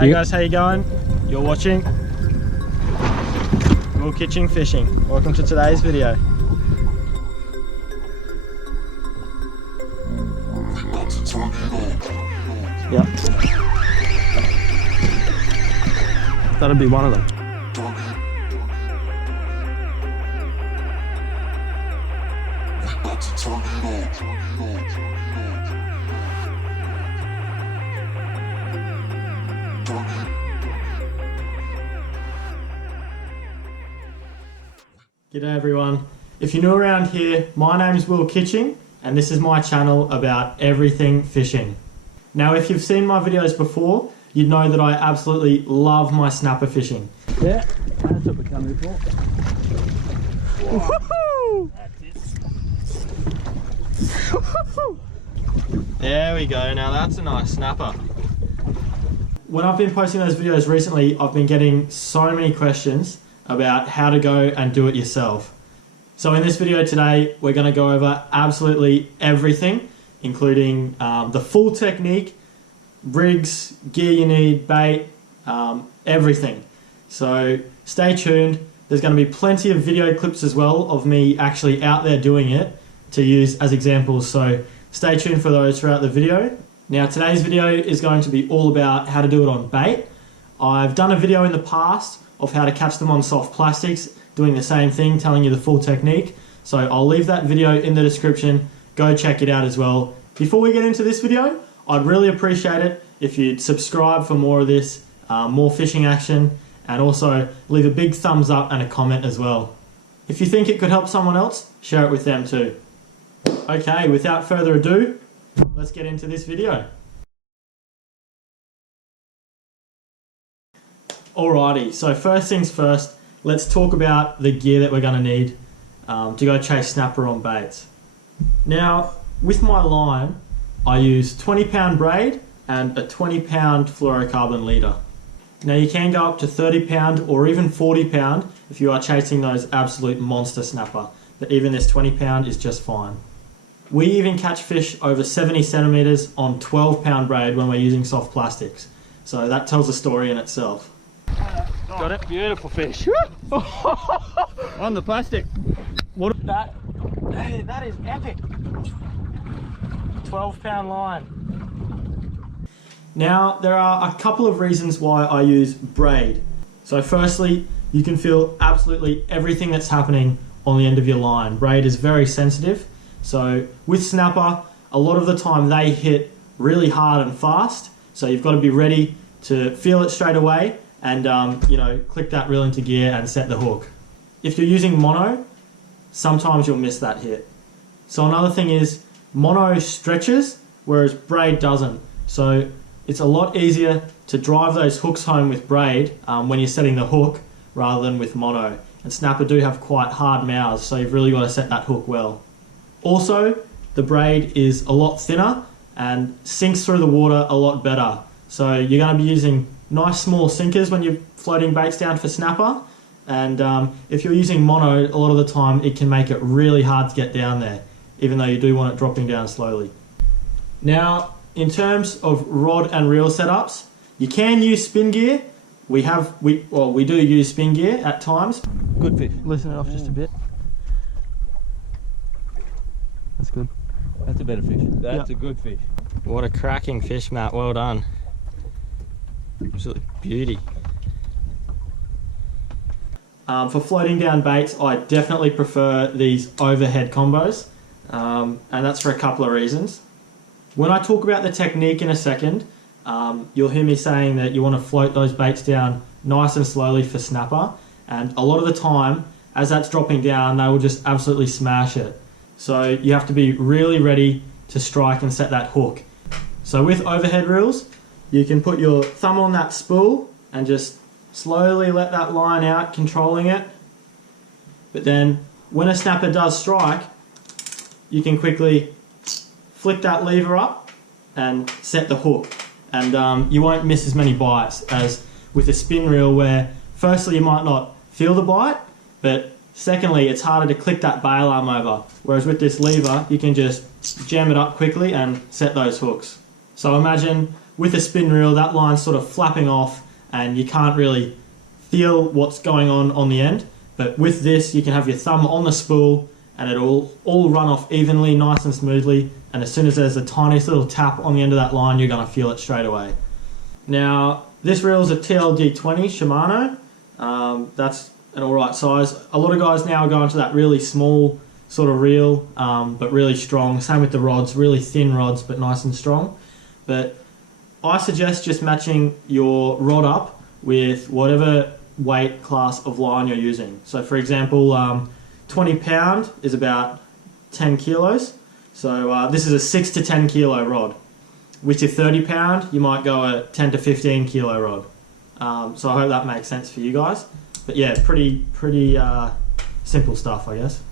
Hey guys, how you going? You're watching Will Kitching Fishing. Welcome to today's video. Yep. That'll be one of them. G'day everyone. If you're new around here, my name is Will Kitching and this is my channel about everything fishing. Now if you've seen my videos before, you'd know that I absolutely love my snapper fishing. Yeah, that's what we're coming for. Woohoo! There we go, now that's a nice snapper. When I've been posting those videos recently, I've been getting so many questions about how to go and do it yourself. So in this video today, we're going to go over absolutely everything, including the full technique, rigs, gear you need, bait, everything. So stay tuned. There's going to be plenty of video clips as well of me actually out there doing it to use as examples. So stay tuned for those throughout the video. Now today's video is going to be all about how to do it on bait. I've done a video in the past of how to catch them on soft plastics, doing the same thing, telling you the full technique. So I'll leave that video in the description. Go check it out as well. Before we get into this video, I'd really appreciate it if you'd subscribe for more of this, more fishing action, and also leave a big thumbs up and a comment as well. If you think it could help someone else, share it with them too. Okay, without further ado, let's get into this video. Alrighty, so first things first, let's talk about the gear that we're going to need to go chase snapper on baits. Now, with my line, I use 20-pound braid and a 20-pound fluorocarbon leader. Now you can go up to 30-pound or even 40-pound if you are chasing those absolute monster snapper, but even this 20-pound is just fine. We even catch fish over 70 centimeters on 12-pound braid when we're using soft plastics, so that tells a story in itself. Got it. Beautiful fish. On the plastic. What that? Hey, that is epic. 12-pound line. Now there are a couple of reasons why I use braid. So firstly, you can feel absolutely everything that's happening on the end of your line. Braid is very sensitive. So with snapper, a lot of the time they hit really hard and fast. So you've got to be ready to feel it straight away and click that reel into gear and set the hook. If you're using mono, sometimes you'll miss that hit. So another thing is mono stretches, whereas braid doesn't. So it's a lot easier to drive those hooks home with braid when you're setting the hook rather than with mono. And snapper do have quite hard mouths, so you've really got to set that hook well. Also, the braid is a lot thinner and sinks through the water a lot better. So you're going to be using nice small sinkers when you're floating baits down for snapper, and if you're using mono, a lot of the time it can make it really hard to get down there, even though you do want it dropping down slowly. Now, in terms of rod and reel setups, you can use spin gear. We do use spin gear at times. Good fish. Listen it off just a bit. That's good. That's a better fish. That's a good fish. What a cracking fish, Matt. Well done. Absolute beauty. For floating down baits, I definitely prefer these overhead combos, and that's for a couple of reasons. When I talk about the technique in a second, you'll hear me saying that you want to float those baits down nice and slowly for snapper, and a lot of the time, as that's dropping down, they will just absolutely smash it. So you have to be really ready to strike and set that hook. So with overhead reels, you can put your thumb on that spool and just slowly let that line out, controlling it. But then when a snapper does strike, you can quickly flick that lever up and set the hook. And you won't miss as many bites as with a spin reel, where firstly you might not feel the bite, but secondly it's harder to click that bail arm over. Whereas with this lever, you can just jam it up quickly and set those hooks. So imagine with a spin reel, that line's sort of flapping off and you can't really feel what's going on the end. But with this, you can have your thumb on the spool and it'll all run off evenly, nice and smoothly. And as soon as there's a tiniest little tap on the end of that line, you're gonna feel it straight away. Now, this reel is a TLD20 Shimano. That's an alright size. A lot of guys now are going to that really small sort of reel, but really strong. Same with the rods, really thin rods, but nice and strong. But I suggest just matching your rod up with whatever weight class of line you're using. So for example, 20 pound is about 10 kilos. So this is a 6 to 10 kilo rod. With your 30 pound, you might go a 10 to 15 kilo rod. So I hope that makes sense for you guys. But yeah, pretty simple stuff, I guess.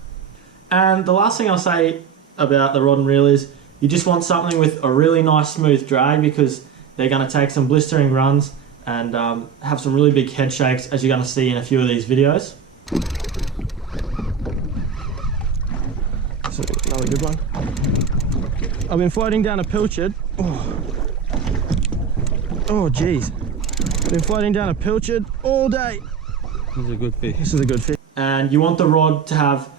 And the last thing I'll say about the rod and reel is you just want something with a really nice smooth drag, because they're going to take some blistering runs and have some really big head shakes, as you're going to see in a few of these videos. So another good one. I've been floating down a pilchard. Oh geez. I've been floating down a pilchard all day. This is a good fish. This is a good fish. And you want the rod to have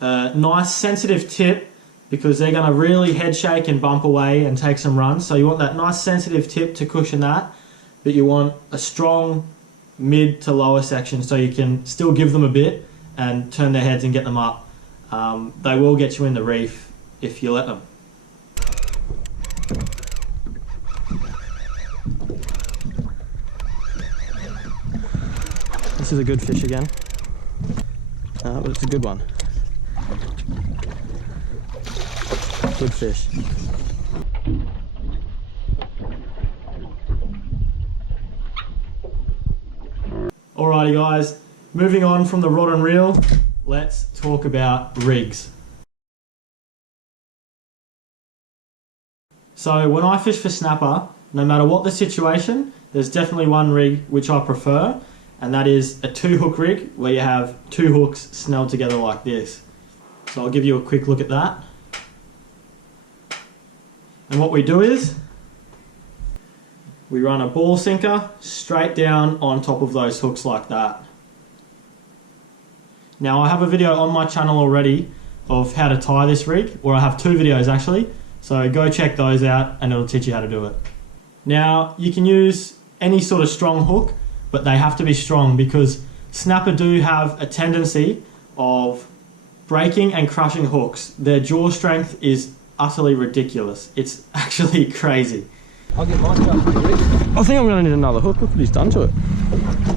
a nice sensitive tip, because they're going to really head shake and bump away and take some runs. So you want that nice sensitive tip to cushion that, but you want a strong mid to lower section so you can still give them a bit and turn their heads and get them up. They will get you in the reef if you let them. This is a good fish again, but it's a good one. Good fish. Alrighty guys, moving on from the rod and reel, let's talk about rigs. So when I fish for snapper, no matter what the situation, there's definitely one rig which I prefer, and that is a 2-hook rig where you have 2 hooks snelled together like this. So I'll give you a quick look at that. And what we do is we run a ball sinker straight down on top of those hooks like that. Now I have a video on my channel already of how to tie this rig, or I have 2 videos actually, so go check those out and it'll teach you how to do it. Now you can use any sort of strong hook, but they have to be strong, because snapper do have a tendency of breaking and crushing hooks. Their jaw strength is utterly ridiculous. It's actually crazy. I'll get my stuff to the rig. I think I'm going to need another hook. Look what he's done to it.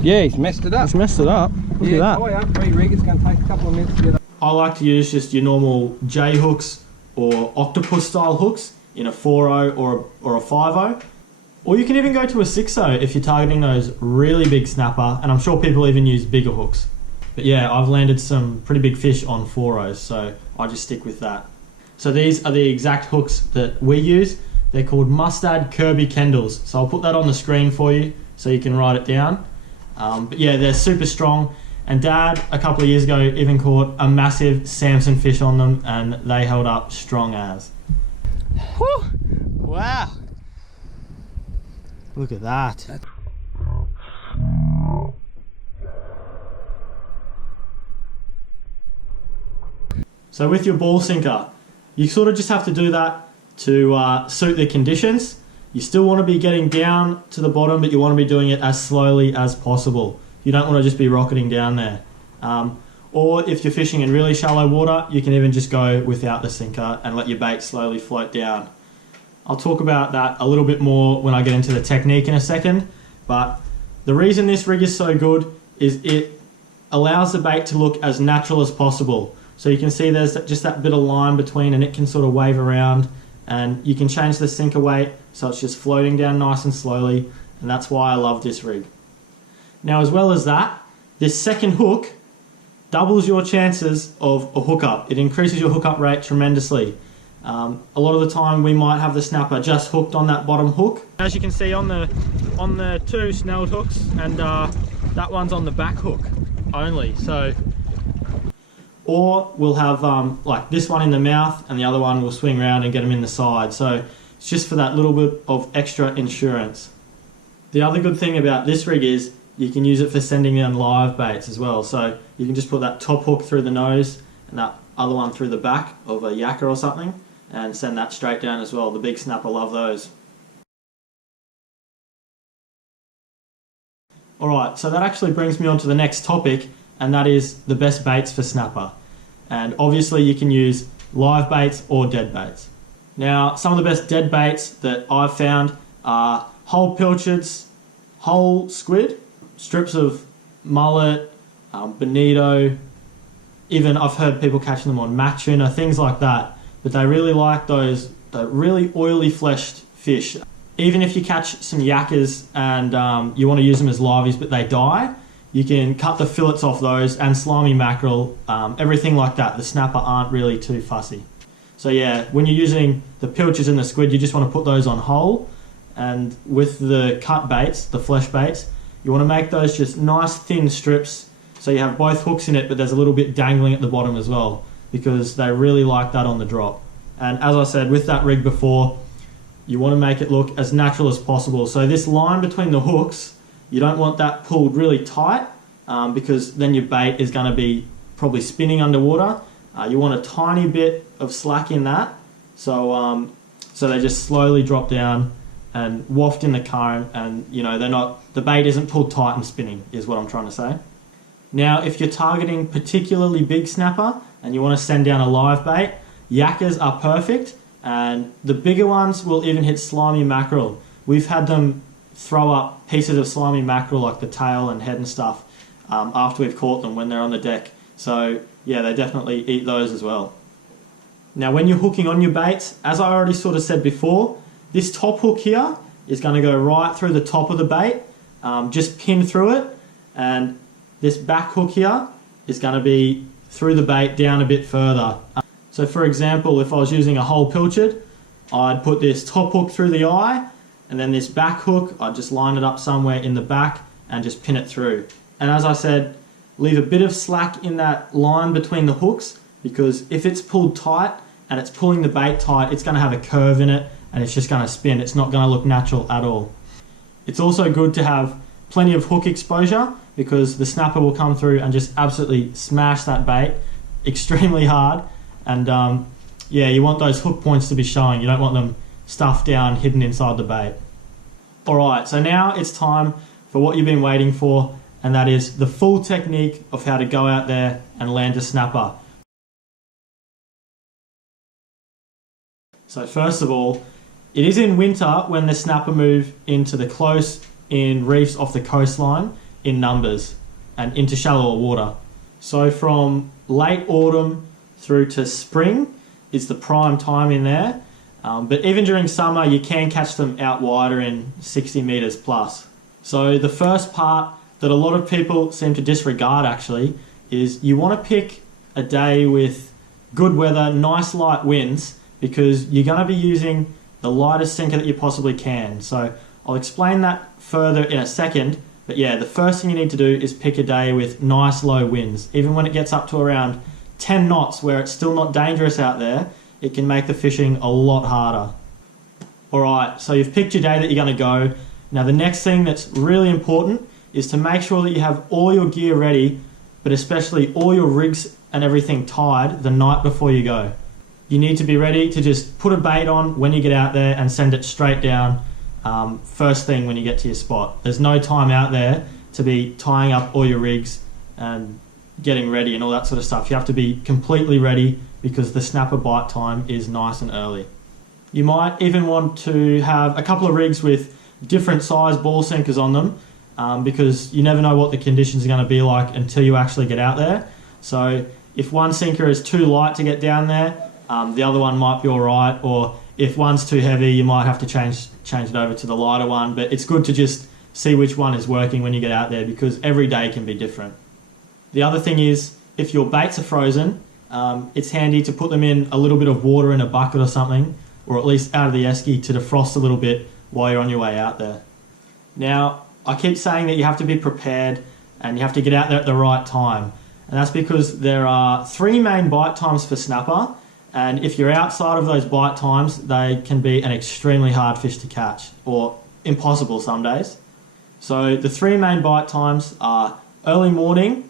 Yeah, he's messed it up. He's messed it up. Look at that. Oh yeah, re-rig. It's going to take a couple of minutes to get up. I like to use just your normal J hooks or octopus style hooks in a 4.0 or a 5.0. Or you can even go to a 6.0 if you're targeting those really big snapper, and I'm sure people even use bigger hooks. But yeah, I've landed some pretty big fish on 4.0s, so I just stick with that. So these are the exact hooks that we use. They're called Mustad Kirby Kendalls. So I'll put that on the screen for you so you can write it down. But yeah, they're super strong. And Dad, a couple of years ago, even caught a massive Samson fish on them, and they held up strong as. Whew. Wow. Look at that. So with your ball sinker, you sort of just have to do that to suit the conditions. You still want to be getting down to the bottom, but you want to be doing it as slowly as possible. You don't want to just be rocketing down there. Or if you're fishing in really shallow water, you can even just go without the sinker and let your bait slowly float down. I'll talk about that a little bit more when I get into the technique in a second, but the reason this rig is so good is it allows the bait to look as natural as possible. So you can see there's just that bit of line between, and it can sort of wave around, and you can change the sinker weight so it's just floating down nice and slowly, and that's why I love this rig. Now, as well as that, this second hook doubles your chances of a hookup. It increases your hookup rate tremendously. A lot of the time we might have the snapper just hooked on that bottom hook. As you can see on the 2 snelled hooks, and that one's on the back hook only. So, or we'll have like this one in the mouth, and the other one will swing around and get them in the side. So It's just for that little bit of extra insurance. The other good thing about this rig is you can use it for sending in live baits as well. So you can just put that top hook through the nose and that other one through the back of a yakka or something and send that straight down as well. The big snapper love those. Alright, so that actually brings me on to the next topic, and that is the best baits for snapper. And obviously you can use live baits or dead baits. Now, some of the best dead baits that I've found are whole pilchards, whole squid, strips of mullet, bonito, even I've heard people catching them on mac tuna, things like that. But they really like those really oily fleshed fish. Even if you catch some yakkas and you want to use them as liveys but they die, you can cut the fillets off those, and slimy mackerel, everything like that. The snapper aren't really too fussy. So yeah, when you're using the pilchards and the squid, you just want to put those on whole. And with the cut baits, the flesh baits, you want to make those just nice thin strips so you have both hooks in it, but there's a little bit dangling at the bottom as well, because they really like that on the drop. And as I said with that rig before, you want to make it look as natural as possible. So this line between the hooks, you don't want that pulled really tight, because then your bait is going to be probably spinning underwater. You want a tiny bit of slack in that, so they just slowly drop down and waft in the current, and you know the bait isn't pulled tight and spinning, is what I'm trying to say. Now, if you're targeting particularly big snapper and you want to send down a live bait, yakkas are perfect, and the bigger ones will even hit slimy mackerel. We've had them throw up pieces of slimy mackerel, like the tail and head and stuff, after we've caught them when they're on the deck. So yeah, they definitely eat those as well. Now, when you're hooking on your baits, as I already sort of said before, this top hook here is going to go right through the top of the bait, just pin through it, and this back hook here is going to be through the bait down a bit further. So for example, if I was using a whole pilchard, I'd put this top hook through the eye, and then this back hook, I'd just line it up somewhere in the back and just pin it through. And as I said, leave a bit of slack in that line between the hooks, because if it's pulled tight and it's pulling the bait tight, it's going to have a curve in it and it's just going to spin. It's not going to look natural at all. It's also good to have plenty of hook exposure, because the snapper will come through and just absolutely smash that bait extremely hard. And yeah, you want those hook points to be showing. You don't want them stuffed down, hidden inside the bait. Alright, so now it's time for what you've been waiting for, and that is the full technique of how to go out there and land a snapper. So first of all, it is in winter when the snapper move into the close in reefs off the coastline in numbers and into shallower water. So from late autumn through to spring is the prime time in there. But even during summer, you can catch them out wider in 60 metres plus. So the first part that a lot of people seem to disregard actually is you want to pick a day with good weather, nice light winds, because you're going to be using the lightest sinker that you possibly can. So I'll explain that further in a second, but yeah, the first thing you need to do is pick a day with nice low winds. Even when it gets up to around 10 knots where it's still not dangerous out there, it can make the fishing a lot harder. Alright, so you've picked your day that you're going to go. Now the next thing that's really important is to make sure that you have all your gear ready, but especially all your rigs and everything tied the night before you go. You need to be ready to just put a bait on when you get out there and send it straight down first thing when you get to your spot. There's no time out there to be tying up all your rigs and getting ready and all that sort of stuff. You have to be completely ready, because the snapper bite time is nice and early. You might even want to have a couple of rigs with different size ball sinkers on them, because you never know what the conditions are going to be like until you actually get out there. So if one sinker is too light to get down there, the other one might be alright, or if one's too heavy, you might have to change it over to the lighter one. But it's good to just see which one is working when you get out there, because every day can be different. The other thing is, if your baits are frozen, it's handy to put them in a little bit of water in a bucket or something, or at least out of the esky to defrost a little bit while you're on your way out there. Now, I keep saying that you have to be prepared and you have to get out there at the right time. And that's because there are 3 main bite times for snapper, And if you're outside of those bite times, they can be an extremely hard fish to catch, or impossible some days. So the 3 main bite times are early morning,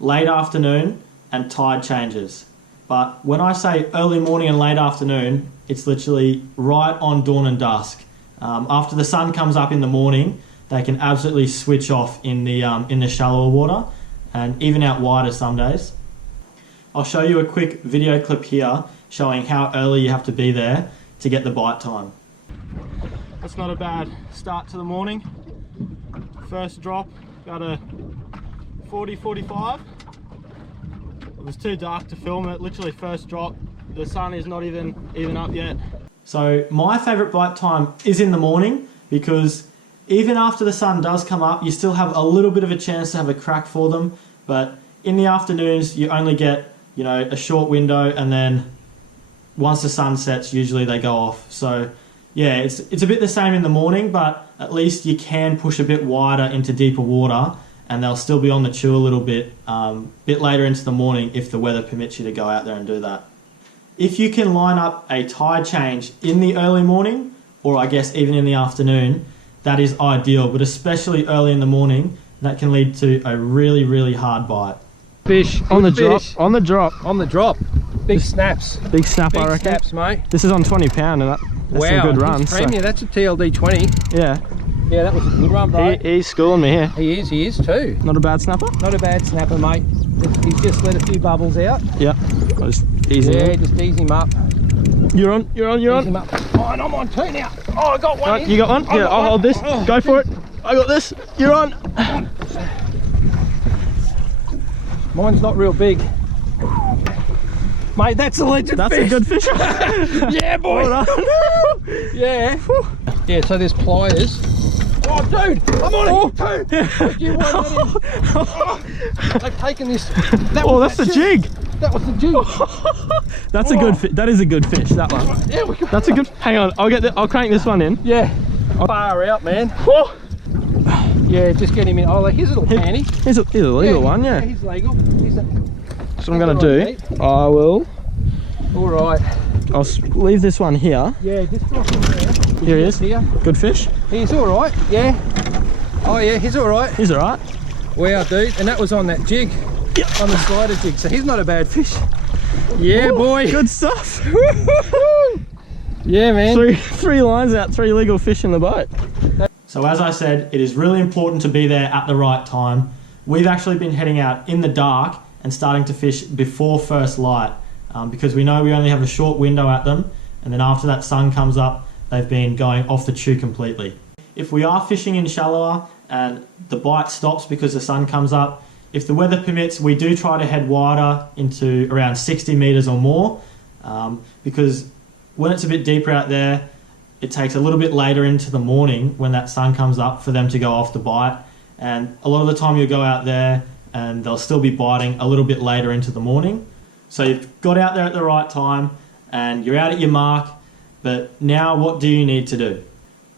late afternoon, and tide changes. But when I say early morning and late afternoon, it's literally right on dawn and dusk. After the sun comes up in the morning, they can absolutely switch off in the shallower water, and even out wider some days. I'll show you a quick video clip here showing how early you have to be there to get the bite time. That's not a bad start to the morning. First drop, got a 40-45. It was too dark to film it, literally first drop. The sun is not even up yet. So my favourite bite time is in the morning, because even after the sun does come up, you still have a little bit of a chance to have a crack for them. But in the afternoons, you only get, you know, a short window, and then once the sun sets, usually they go off. So yeah, it's a bit the same in the morning, but at least you can push a bit wider into deeper water, and they'll still be on the chew a little bit later into the morning if the weather permits you to go out there and do that. If you can line up a tide change in the early morning, or I guess even in the afternoon, that is ideal, but especially early in the morning, that can lead to a really, really hard bite. Fish on the drop, on the drop, on the drop. Big snaps. Big snap, I reckon. Snaps, mate. This is on 20 pound, and that's wow, some good runs. Premier, that's a TLD 20. Yeah. Yeah, that was a good run, bro. He's schooling me here. He is too. Not a bad snapper? Not a bad snapper, mate. He's just let a few bubbles out. Yeah. I'll just ease him in. Just ease him up. You're on. Ease him up. Oh, and I'm on 2 now. Oh, I got one. Right, you got one? Yeah, I'll hold this. Oh. Go for it. I got this. You're on. Mine's not real big. Mate, that's a legend That's fish. a good fish. Yeah, boy. Well done. Yeah. Yeah, so there's pliers. Oh, dude, I'm on it. Two. You want that in? They've taken this. That's the jig. That was the jig. That's a good fish. That is a good fish, that one. Yeah, we got. That's a good. Hang on, I'll crank this one in. Yeah. Far out, man. Yeah, just get him in. Oh, here's a little panty. Here's a legal one, yeah. He's legal. So what I'm going to do, I will. All right. I'll leave this one here. Yeah, just drop him there. Here he is. Here. Good fish. He's all right. Yeah. Oh yeah, he's all right. He's all right. Wow, dude. And that was on that jig. Yep. On the slider jig. So he's not a bad fish. Yeah, boy. Good stuff. Yeah, man. Three lines out, 3 legal fish in the boat. So as I said, it is really important to be there at the right time. We've actually been heading out in the dark and starting to fish before first light, because we know we only have a short window at them, and then after that sun comes up, they've been going off the chew completely. If we are fishing in shallower and the bite stops because the sun comes up, if the weather permits, we do try to head wider into around 60 metres or more, because when it's a bit deeper out there, it takes a little bit later into the morning when that sun comes up for them to go off the bite, and a lot of the time you'll go out there and they'll still be biting a little bit later into the morning. So you've got out there at the right time and you're out at your mark, but now what do you need to do?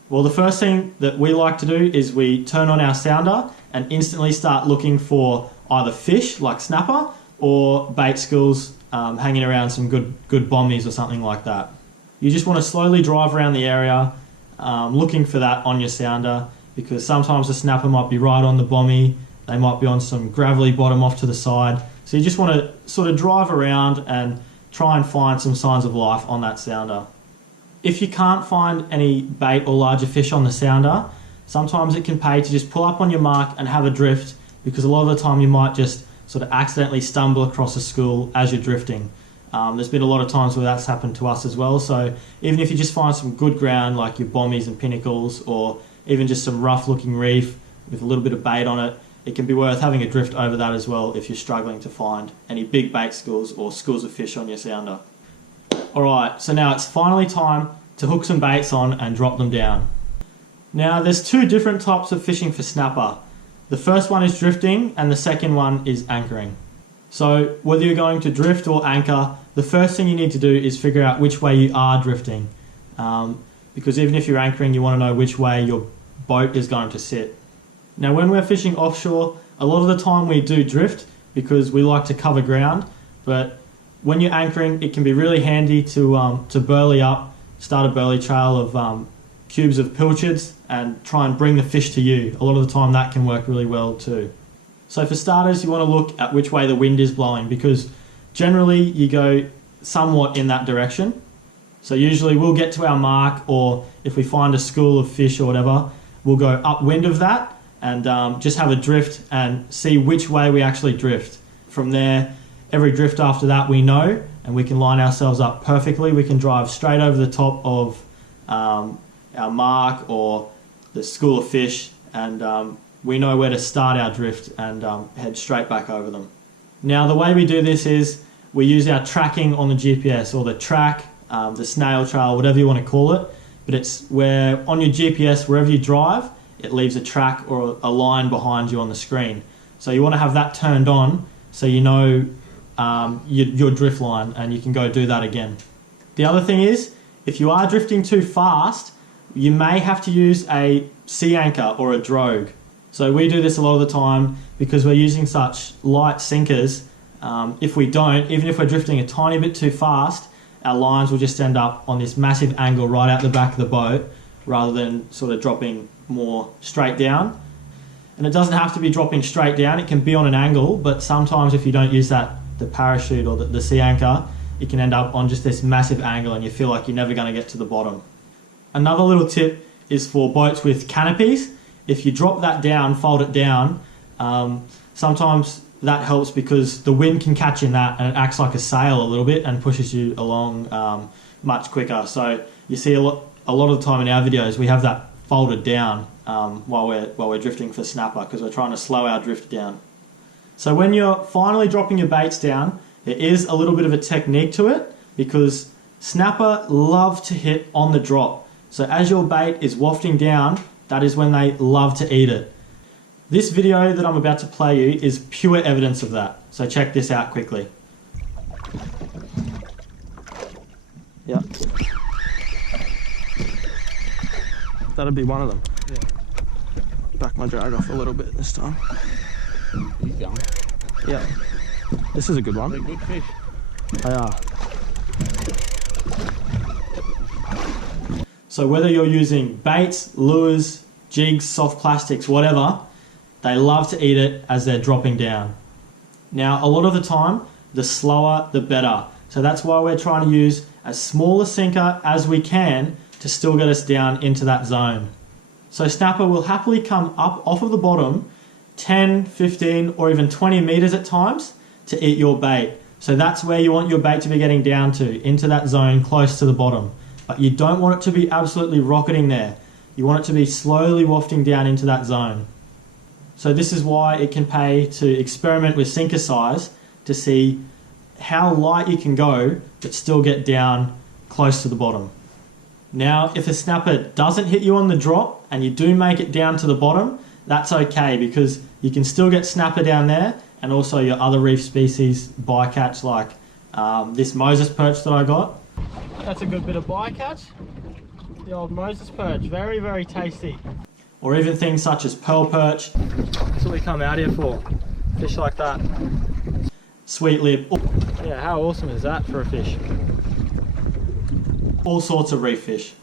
Well, the first thing that we like to do is we turn on our sounder and instantly start looking for either fish like snapper or bait schools hanging around some good bommies or something like that. You just want to slowly drive around the area looking for that on your sounder, because sometimes the snapper might be right on the bommy, they might be on some gravelly bottom off to the side. So you just want to sort of drive around and try and find some signs of life on that sounder. If you can't find any bait or larger fish on the sounder, sometimes it can pay to just pull up on your mark and have a drift, because a lot of the time you might just sort of accidentally stumble across a school as you're drifting. There's been a lot of times where that's happened to us as well, so even if you just find some good ground like your bommies and pinnacles, or even just some rough looking reef with a little bit of bait on it, it can be worth having a drift over that as well if you're struggling to find any big bait schools or schools of fish on your sounder. Alright, so now it's finally time to hook some baits on and drop them down. Now there's 2 different types of fishing for snapper. The first one is drifting and the second one is anchoring. So whether you're going to drift or anchor, the first thing you need to do is figure out which way you are drifting. Because even if you're anchoring, you want to know which way your boat is going to sit. Now when we're fishing offshore, a lot of the time we do drift because we like to cover ground, but when you're anchoring, it can be really handy to burley up, start a burley trail of cubes of pilchards and try and bring the fish to you. A lot of the time that can work really well too. So for starters, you want to look at which way the wind is blowing, because generally you go somewhat in that direction. So usually we'll get to our mark, or if we find a school of fish or whatever, we'll go upwind of that and just have a drift and see which way we actually drift. From there, every drift after that we know, and we can line ourselves up perfectly. We can drive straight over the top of our mark or the school of fish, and we know where to start our drift and head straight back over them. Now the way we do this is we use our tracking on the GPS, or the track, the snail trail, whatever you want to call it, but it's where on your GPS, wherever you drive, it leaves a track or a line behind you on the screen. So you want to have that turned on so you know your drift line, and you can go do that again. The other thing is, if you are drifting too fast, you may have to use a sea anchor or a drogue. So we do this a lot of the time because we're using such light sinkers. If we don't, even if we're drifting a tiny bit too fast, our lines will just end up on this massive angle right out the back of the boat, rather than sort of dropping more straight down. And it doesn't have to be dropping straight down, it can be on an angle, but sometimes if you don't use the parachute or the sea anchor, it can end up on just this massive angle and you feel like you're never going to get to the bottom. Another little tip is for boats with canopies. If you drop that down, fold it down, sometimes that helps because the wind can catch in that and it acts like a sail a little bit and pushes you along much quicker. So you see a lot of the time in our videos we have that folded down while we're drifting for snapper, because we're trying to slow our drift down. So when you're finally dropping your baits down, there is a little bit of a technique to it, because snapper love to hit on the drop. So as your bait is wafting down, that is when they love to eat it. This video that I'm about to play you is pure evidence of that. So check this out quickly. Yep. That'll be one of them. Yeah. Back my drag off a little bit this time. He's going. Yeah. This is a good one. They're good fish. They are. So whether you're using baits, lures, jigs, soft plastics, whatever, they love to eat it as they're dropping down. Now, a lot of the time, the slower, the better. So that's why we're trying to use as small a sinker as we can to still get us down into that zone. So snapper will happily come up off of the bottom 10, 15, or even 20 meters at times to eat your bait. So that's where you want your bait to be getting down to, into that zone close to the bottom. But you don't want it to be absolutely rocketing there. You want it to be slowly wafting down into that zone. So this is why it can pay to experiment with sinker size to see how light you can go but still get down close to the bottom. Now, if a snapper doesn't hit you on the drop and you do make it down to the bottom, that's okay, because you can still get snapper down there, and also your other reef species bycatch like this Moses perch that I got. That's a good bit of bycatch. The old Moses perch, very, very tasty. Or even things such as pearl perch. That's what we come out here for. Fish like that. Sweet lip. Yeah, how awesome is that for a fish? All sorts of reef fish.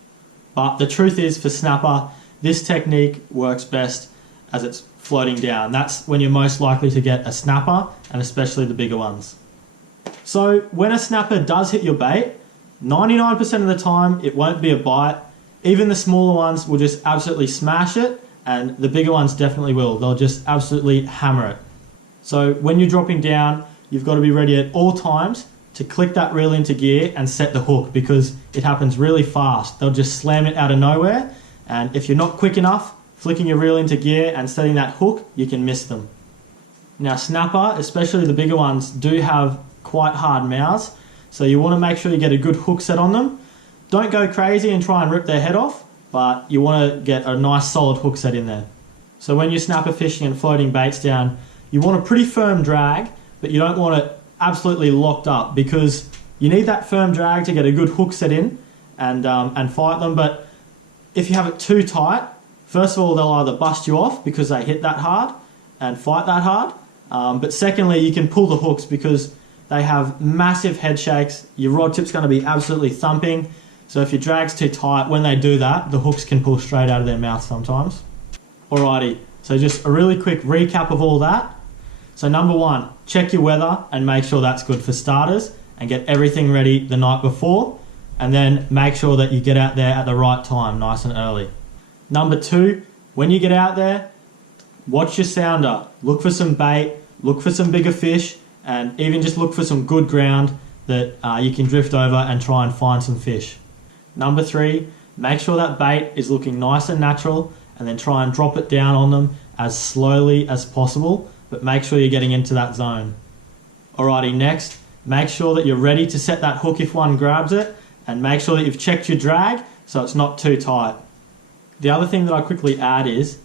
But the truth is, for snapper, this technique works best as it's floating down. That's when you're most likely to get a snapper, and especially the bigger ones. So when a snapper does hit your bait, 99% of the time it won't be a bite. Even the smaller ones will just absolutely smash it, and the bigger ones definitely will. They'll just absolutely hammer it. So when you're dropping down, you've got to be ready at all times to click that reel into gear and set the hook, because it happens really fast. They'll just slam it out of nowhere, and if you're not quick enough flicking your reel into gear and setting that hook, you can miss them. Now snapper, especially the bigger ones, do have quite hard mouths, so you want to make sure you get a good hook set on them. Don't go crazy and try and rip their head off, but you want to get a nice solid hook set in there. So when you're snapper fishing and floating baits down, you want a pretty firm drag, but you don't want it absolutely locked up, because you need that firm drag to get a good hook set in and fight them. But if you have it too tight, first of all, they'll either bust you off because they hit that hard and fight that hard. But secondly, you can pull the hooks, because They have massive head shakes. Your rod tip's going to be absolutely thumping. So if your drag's too tight, when they do that, the hooks can pull straight out of their mouth sometimes. Alrighty, so just a really quick recap of all that. So number one, check your weather and make sure that's good for starters and get everything ready the night before. And then make sure that you get out there at the right time, nice and early. Number two, when you get out there, watch your sounder. Look for some bait, look for some bigger fish, and even just look for some good ground that you can drift over and try and find some fish. Number three, make sure that bait is looking nice and natural, and then try and drop it down on them as slowly as possible, but make sure you're getting into that zone. Alrighty, next, make sure that you're ready to set that hook if one grabs it, and make sure that you've checked your drag so it's not too tight. The other thing that I quickly add is,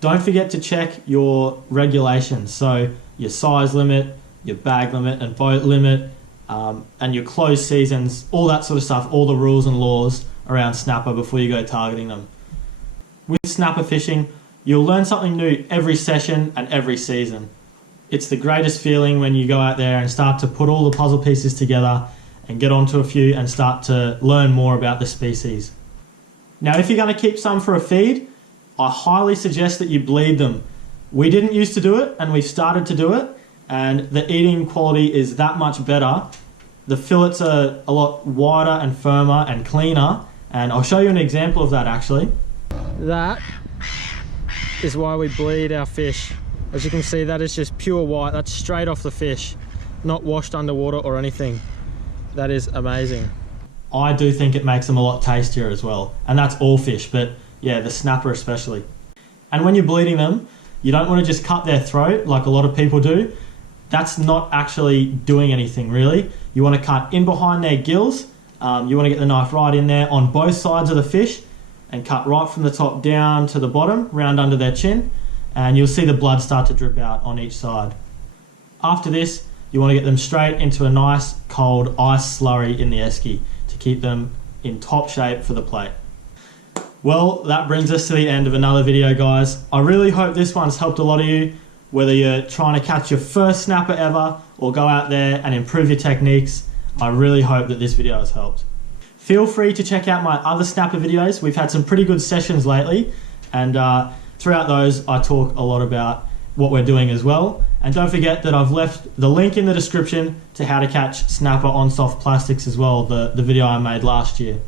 don't forget to check your regulations, so your size limit, your bag limit and boat limit, and your closed seasons, all that sort of stuff, all the rules and laws around snapper before you go targeting them. With snapper fishing, you'll learn something new every session and every season. It's the greatest feeling when you go out there and start to put all the puzzle pieces together and get onto a few and start to learn more about the species. Now, if you're going to keep some for a feed, I highly suggest that you bleed them. We didn't used to do it, and we started to do it, and the eating quality is that much better. The fillets are a lot wider and firmer and cleaner, and I'll show you an example of that actually. That is why we bleed our fish. As you can see, that is just pure white. That's straight off the fish, not washed underwater or anything. That is amazing. I do think it makes them a lot tastier as well, and that's all fish, but yeah, the snapper especially. And when you're bleeding them, you don't want to just cut their throat like a lot of people do. That's not actually doing anything really. You want to cut in behind their gills. You want to get the knife right in there on both sides of the fish and cut right from the top down to the bottom, round under their chin, and you'll see the blood start to drip out on each side. After this, you want to get them straight into a nice cold ice slurry in the esky to keep them in top shape for the plate. Well, that brings us to the end of another video, guys. I really hope this one's helped a lot of you, whether you're trying to catch your first snapper ever or go out there and improve your techniques. I really hope that this video has helped. Feel free to check out my other snapper videos. We've had some pretty good sessions lately, and throughout those I talk a lot about what we're doing as well. And don't forget that I've left the link in the description to how to catch snapper on soft plastics as well, the video I made last year.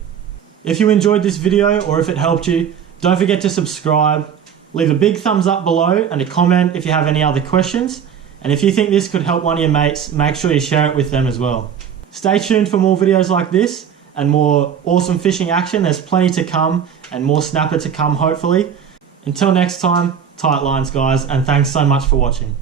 If you enjoyed this video or if it helped you, don't forget to subscribe, leave a big thumbs up below and a comment if you have any other questions. And if you think this could help one of your mates, make sure you share it with them as well. Stay tuned for more videos like this and more awesome fishing action. There's plenty to come and more snapper to come hopefully. Until next time, tight lines guys, and thanks so much for watching.